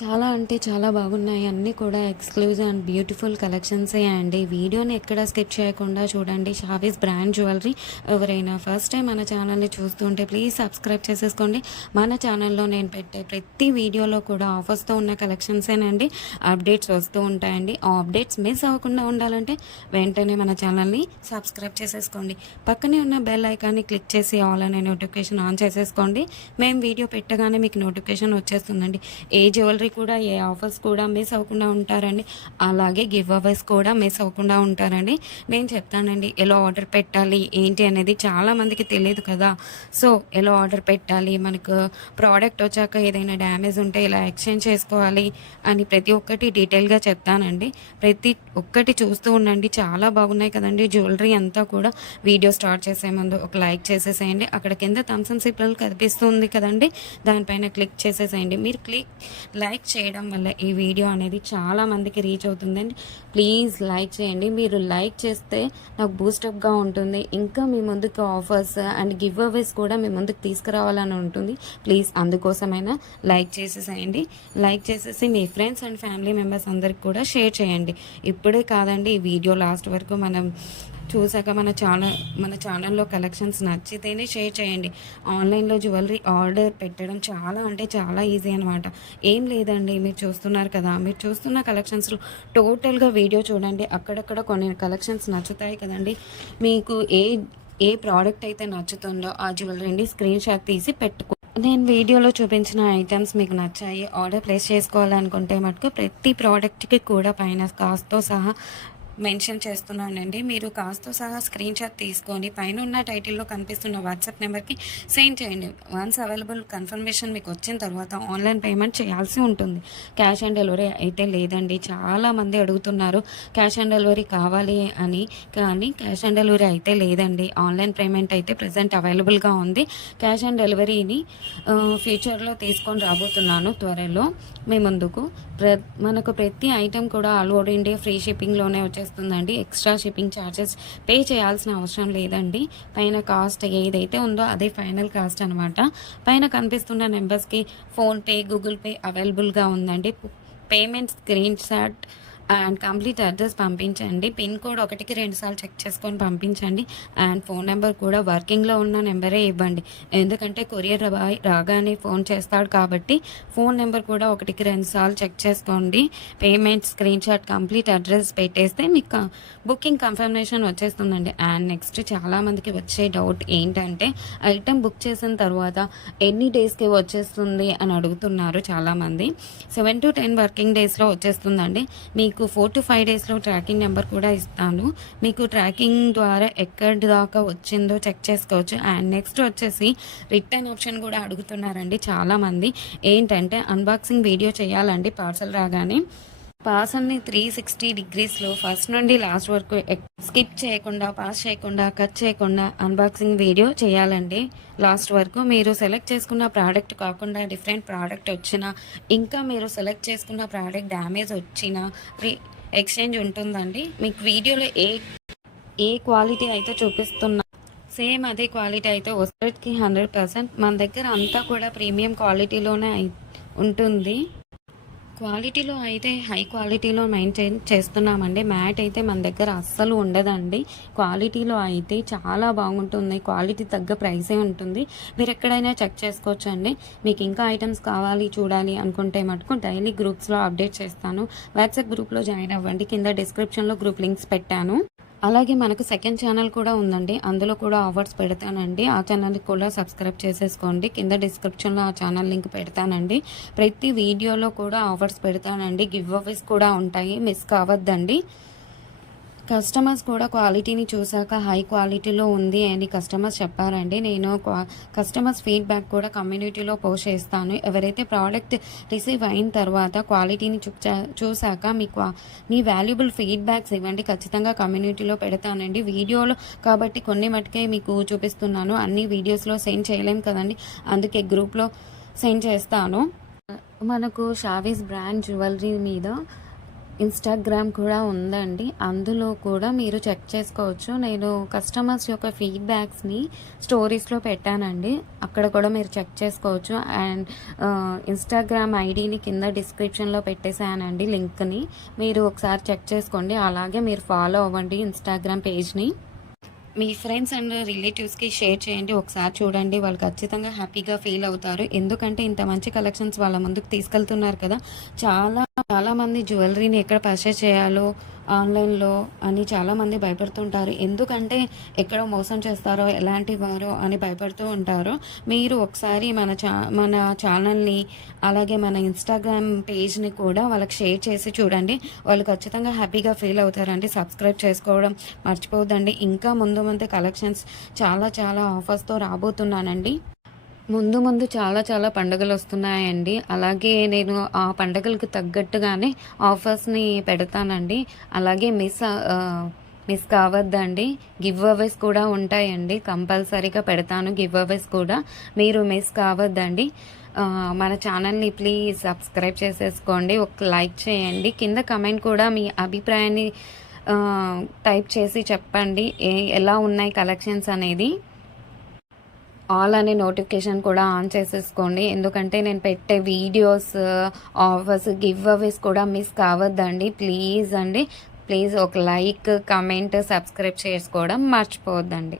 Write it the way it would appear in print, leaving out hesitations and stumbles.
చాలా అంటే చాలా బాగున్నాయి. అన్నీ కూడా ఎక్స్‌క్లూజివ్ అండ్ బ్యూటిఫుల్ కలెక్షన్సే అండి. వీడియోని ఎక్కడ స్కిప్ చేయకుండా చూడండి. Shavis brand jewellery. ఎవరైనా ఫస్ట్ టైం మన ఛానల్‌ని చూస్తుంటే ప్లీజ్ సబ్స్క్రైబ్ చేసేసుకోండి. మన ఛానల్‌లో నేను పెట్టే ప్రతి వీడియోలో కూడా ఆఫర్స్‌తో ఉన్న కలెక్షన్సేనండి అప్డేట్స్ వస్తూ ఉంటాయండి. ఆ అప్డేట్స్ మిస్ అవ్వకుండా ఉండాలంటే వెంటనే మన ఛానల్‌ని సబ్స్క్రైబ్ చేసేసుకోండి. పక్కనే ఉన్న బెల్ ఐకాన్ని క్లిక్ చేసి ఆల్ అనే నోటిఫికేషన్ ఆన్ చేసేసుకోండి. మేము వీడియో పెట్టగానే మీకు నోటిఫికేషన్ వచ్చేస్తుందండి. ఏ జ్యువెలరీ కూడా ఏ ఆఫర్స్ కూడా మిస్ అవ్వకుండా ఉంటారండి. అలాగే గివ్ అవేస్ కూడా మిస్ అవ్వకుండా ఉంటారండి. నేను చెప్తానండి ఎలా ఆర్డర్ పెట్టాలి ఏంటి అనేది చాలామందికి తెలియదు కదా. సో ఎలా ఆర్డర్ పెట్టాలి, మనకు ప్రోడక్ట్ వచ్చాక ఏదైనా డ్యామేజ్ ఉంటే ఎలా ఎక్స్చేంజ్ చేసుకోవాలి అని ప్రతి ఒక్కటి డీటెయిల్గా చెప్తానండి. ప్రతి ఒక్కటి చూస్తూ ఉండండి. చాలా బాగున్నాయి కదండి జ్యువెలరీ అంతా కూడా. వీడియో స్టార్ట్ చేసే ముందు ఒక లైక్ చేసేసేయండి. అక్కడ కింద థమ్స్ అప్ సింబల్ కనిపిస్తుంది కదండి, దానిపైన క్లిక్ చేసేసేయండి. మీరు లైక్ చేయడం వల్ల ఈ వీడియో అనేది చాలా మందికి రీచ్ అవుతుందండి. ప్లీజ్ లైక్ చేయండి. మీరు లైక్ చేస్తే నాకు బూస్టప్గా ఉంటుంది. ఇంకా మీ ముందుకు ఆఫర్స్ అండ్ గివ్ అవేస్ కూడా మీ ముందుకు తీసుకురావాలని ఉంటుంది. ప్లీజ్ అందుకోసమైనా లైక్ చేసేసేయండి. లైక్ చేసేసి మీ ఫ్రెండ్స్ అండ్ ఫ్యామిలీ మెంబర్స్ అందరికి కూడా షేర్ చేయండి. ఇప్పుడే కాదండి, ఈ వీడియో లాస్ట్ వరకు మనం చూసాక మన ఛానల్లో కలెక్షన్స్ నచ్చితేనే షేర్ చేయండి. ఆన్లైన్లో జ్యువెలరీ ఆర్డర్ పెట్టడం చాలా అంటే చాలా ఈజీ అనమాట. ఏం లేదండి, మీరు చూస్తున్నారు కదా, మీరు చూస్తున్న కలెక్షన్స్లో టోటల్గా వీడియో చూడండి. అక్కడక్కడ కొన్ని కలెక్షన్స్ నచ్చుతాయి కదండి. మీకు ఏ ప్రోడక్ట్ అయితే నచ్చుతుందో ఆ జ్యువెలరీని స్క్రీన్ షాట్ తీసి పెట్టుకో. నేను వీడియోలో చూపించిన ఐటమ్స్ మీకు నచ్చాయి, ఆర్డర్ ప్లేస్ చేసుకోవాలనుకుంటే మటుకు ప్రతి ప్రోడక్ట్కి కూడా పైన కాస్ట్తో సహా మెన్షన్ చేస్తున్నానండి. మీరు కాస్ట్తో సహా స్క్రీన్ షాట్ తీసుకొని పైన ఉన్న టైటిల్లో కనిపిస్తున్న వాట్సాప్ నెంబర్కి సెండ్ చేయండి. వన్స్ అవైలబుల్ కన్ఫర్మేషన్ మీకు వచ్చిన తర్వాత ఆన్లైన్ పేమెంట్ చేయాల్సి ఉంటుంది. క్యాష్ ఆన్ డెలివరీ అయితే లేదండి. చాలామంది అడుగుతున్నారు క్యాష్ ఆన్ డెలివరీ కావాలి అని, కానీ క్యాష్ ఆన్ డెలివరీ అయితే లేదండి. ఆన్లైన్ పేమెంట్ అయితే ప్రజెంట్ అవైలబుల్గా ఉంది. క్యాష్ ఆన్ డెలివరీని ఫ్యూచర్లో తీసుకొని రాబోతున్నాను త్వరలో మీ ముందుకు. మనకు ప్రతి ఐటెం కూడా ఆల్ ఓవర్ ఇండియా ఫ్రీ షిప్పింగ్లోనే వచ్చేస్తుందండి. ఎక్స్ట్రా షిప్పింగ్ ఛార్జెస్ పే చేయాల్సిన అవసరం లేదండి. పైన కాస్ట్ ఏదైతే ఉందో అదే ఫైనల్ కాస్ట్ అనమాట. పైన కనిపిస్తున్న నెంబర్స్కి ఫోన్పే, గూగుల్ పే అవైలబుల్గా ఉందండి. Payment screen shot and complete address పంపించండి. పిన్ కోడ్ 1కి 2 సార్లు చెక్ చేసుకొని పంపించండి. అండ్ ఫోన్ నెంబర్ కూడా వర్కింగ్లో ఉన్న నెంబరే ఇవ్వండి. ఎందుకంటే కొరియర్ బాయ్ రాగానే ఫోన్ చేస్తాడు కాబట్టి ఫోన్ నెంబర్ కూడా 1కి 2 సార్లు చెక్ చేసుకోండి. Payment screen shot complete address పెట్టేస్తే మీకు బుకింగ్ కన్ఫర్మేషన్ వచ్చేస్తుందండి. అండ్ నెక్స్ట్ చాలామందికి వచ్చే డౌట్ ఏంటంటే ఐటెం బుక్ చేసిన తర్వాత ఎన్ని డేస్కి వచ్చేస్తుంది అని అడుగుతున్నారు చాలామంది. 7 to 10 వర్కింగ్ డేస్లో వచ్చేస్తుందండి. మీకు 4 to 5 డేస్లో ట్రాకింగ్ నెంబర్ కూడా ఇస్తాను. మీకు ట్రాకింగ్ ద్వారా ఎక్కడి దాకా వచ్చిందో చెక్ చేసుకోవచ్చు. అండ్ నెక్స్ట్ వచ్చేసి రిటర్న్ ఆప్షన్ కూడా అడుగుతున్నారండి చాలామంది. ఏంటంటే అన్బాక్సింగ్ వీడియో చేయాలండి పార్సల్ రాగానే. పార్సల్ని 360 డిగ్రీస్లో ఫస్ట్ నుండి లాస్ట్ వరకు స్కిప్ చేయకుండా, పాస్ చేయకుండా, కట్ చేయకుండా అన్బాక్సింగ్ వీడియో చేయాలండి లాస్ట్ వరకు. మీరు సెలెక్ట్ చేసుకున్న ప్రోడక్ట్ కాకుండా డిఫరెంట్ ప్రోడక్ట్ వచ్చినా, ఇంకా మీరు సెలెక్ట్ చేసుకున్న ప్రోడక్ట్ డ్యామేజ్ వచ్చినా ఎక్స్చేంజ్ ఉంటుందండి. మీకు వీడియోలో ఏ క్వాలిటీ అయితే చూపిస్తున్నా సేమ్ అదే క్వాలిటీ అయితే వస్తుంది 100%. మన దగ్గర అంతా కూడా ప్రీమియం క్వాలిటీలోనే ఉంటుంది. క్వాలిటీలో అయితే హై క్వాలిటీలో మెయింటైన్ చేస్తున్నామండి. మ్యాట్ అయితే మన దగ్గర అస్సలు ఉండదండి. క్వాలిటీలో అయితే చాలా బాగుంటుంది. క్వాలిటీ తగ్గ ప్రైసే ఉంటుంది. మీరు ఎక్కడైనా చెక్ చేసుకోవచ్చు అండి. మీకు ఇంకా ఐటమ్స్ కావాలి చూడాలి అనుకుంటే మటుకు డైలీ గ్రూప్స్లో అప్డేట్ చేస్తాను. వాట్సాప్ గ్రూప్లో జాయిన్ అవ్వండి. కింద డిస్క్రిప్షన్లో గ్రూప్ లింక్స్ పెట్టాను. అలాగే మనకు సెకండ్ ఛానల్ కూడా ఉందండి. అందులో కూడా ఆఫర్స్ పెడతానండి. ఆ ఛానల్కి కూడా సబ్స్క్రైబ్ చేసేసుకోండి. కింద డిస్క్రిప్షన్లో ఆ ఛానల్ లింక్ పెడతానండి. ప్రతి వీడియోలో కూడా ఆఫర్స్ పెడతానండి. గివ్ అవేస్ కూడా ఉంటాయి, మిస్ కావద్దండి. కస్టమర్స్ కూడా క్వాలిటీని చూసాక హై క్వాలిటీలో ఉంది అని కస్టమర్స్ చెప్పారండి. నేను కస్టమర్స్ ఫీడ్బ్యాక్ కూడా కమ్యూనిటీలో పోస్ట్ చేస్తాను. ఎవరైతే ప్రోడక్ట్ రిసీవ్ అయిన తర్వాత క్వాలిటీని చూసాక మీ వాల్యుబుల్ ఫీడ్బ్యాక్స్ ఇవ్వండి. ఖచ్చితంగా కమ్యూనిటీలో పెడతానండి. వీడియోలో కాబట్టి కొన్ని మటుకే మీకు చూపిస్తున్నాను. అన్ని వీడియోస్లో సెండ్ చేయలేం కదండి, అందుకే గ్రూప్లో సెండ్ చేస్తాను. మనకు షావీస్ బ్రాండ్ జ్యువెలరీ మీద ఇన్‌స్టాగ్రామ్ కూడా ఉందండి. అందులో కూడా మీరు చెక్ చేసుకోవచ్చు. నేను కస్టమర్స్ యొక్క ఫీడ్‌బ్యాక్స్‌ని స్టోరీస్‌లో పెట్టానండి. అక్కడ కూడా మీరు చెక్ చేసుకోవచ్చు. అండ్ ఇన్‌స్టాగ్రామ్ ఐడీని కింద డిస్క్రిప్షన్‌లో పెట్టేసానండి లింక్‌ని. మీరు ఒకసారి చెక్ చేసుకోండి. అలాగే మీరు ఫాలో అవ్వండి ఇన్‌స్టాగ్రామ్ పేజ్‌ని. మీ ఫ్రెండ్స్ అండ్ రిలేటివ్స్‌కి షేర్ చేయండి. ఒకసారి చూడండి. వాళ్ళు ఖచ్చితంగా హ్యాపీగా ఫీల్ అవుతారు. ఎందుకంటే ఇంత మంచి కలెక్షన్స్ వాళ్ళ ముందుకు తీసుకెళ్తున్నారు కదా! చాలామంది జ్యువెలరీని ఎక్కడ పర్చేస్ చేయాలో ఆన్‌లైన్‌లో అని చాలామంది భయపడుతుంటారు. ఎందుకంటే ఎక్కడ మోసం చేస్తారో, ఎలాంటి వారో అని భయపడుతూ ఉంటారు. మీరు ఒకసారి మన ఛానల్‌ని అలాగే మన ఇన్‌స్టాగ్రామ్ పేజ్‌ని కూడా వాళ్ళకి షేర్ చేసి చూడండి. వాళ్ళు ఖచ్చితంగా హ్యాపీగా ఫీల్ అవుతారండి. సబ్స్క్రైబ్ చేసుకోవడం మర్చిపోవద్దండి. ఇంకా ముందు ముందు కలెక్షన్స్ చాలా ఆఫర్స్‌తో రాబోతున్నానండి. ముందు చాలా పండుగలొస్తున్నాయండి. అలాగే నేను ఆ పండగలకు తగ్గట్టుగానే ఆఫర్స్‌ని పెడతానండి. అలాగే మిస్ కావద్దండి. గివ్ అవేస్ కూడా ఉంటాయండి. కంపల్సరీగా పెడతాను గివ్ అవేస్ కూడా. మీరు మిస్ కావద్దండి. మన ఛానల్‌ని ప్లీజ్ సబ్స్క్రైబ్ చేసేసుకోండి. ఒక లైక్ చేయండి. కింద కమెంట్ కూడా మీ అభిప్రాయాన్ని టైప్ చేసి చెప్పండి. ఎలా ఉన్నాయి కలెక్షన్స్ అనేది. ఆల్ అనే నోటిఫికేషన్ కూడా ఆన్ చేసేసుకోండి. ఎందుకంటే నేను పెట్టే వీడియోస్, ఆఫర్స్, గివ్ అవేస్ కూడా మిస్ కావద్దండి. ప్లీజ్ అండి. ప్లీజ్ ఒక లైక్, కమెంట్, సబ్స్క్రైబ్ చేసుకోవడం మర్చిపోవద్దండి.